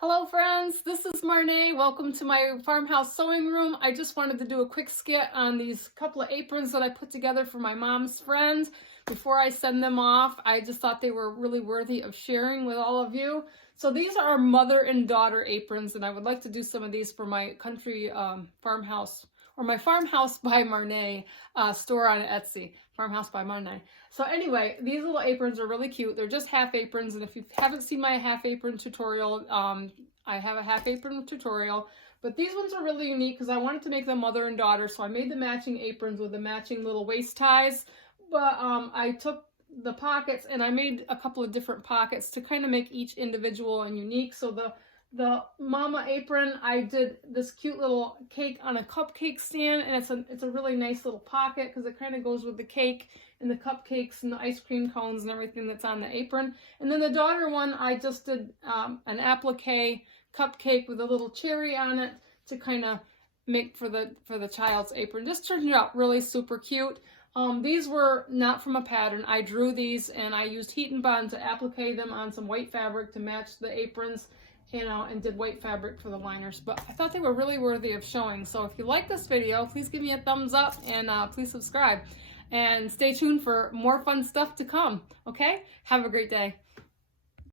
Hello friends, this is Marnay. Welcome to my farmhouse sewing room. I just wanted to do a quick skit on these couple of aprons that I put together for my mom's friend. Before I send them off, I just thought they were really worthy of sharing with all of you. So these are mother and daughter aprons, and I would like to do some of these for my country farmhouse, or my Farmhouse by Marnay store on Etsy. Farmhouse by Marnay. So anyway, these little aprons are really cute. They're just half aprons, and if you haven't seen my half apron tutorial, I have a half apron tutorial. But these ones are really unique because I wanted to make them mother and daughter, so I made the matching aprons with the matching little waist ties. But I took the pockets and I made a couple of different pockets to kind of make each individual and unique. So the mama apron, I did this cute little cake on a cupcake stand, and it's a really nice little pocket because it kind of goes with the cake and the cupcakes and the ice cream cones and everything that's on the apron. And then the daughter one, I just did an applique cupcake with a little cherry on it to kind of make for the child's apron. Just turned out really super cute. These were not from a pattern. I drew these and I used heat and bond to applique them on some white fabric to match the aprons, and did white fabric for the liners. But I thought they were really worthy of showing. So if you like this video, please give me a thumbs up and please subscribe. And stay tuned for more fun stuff to come. Okay? Have a great day.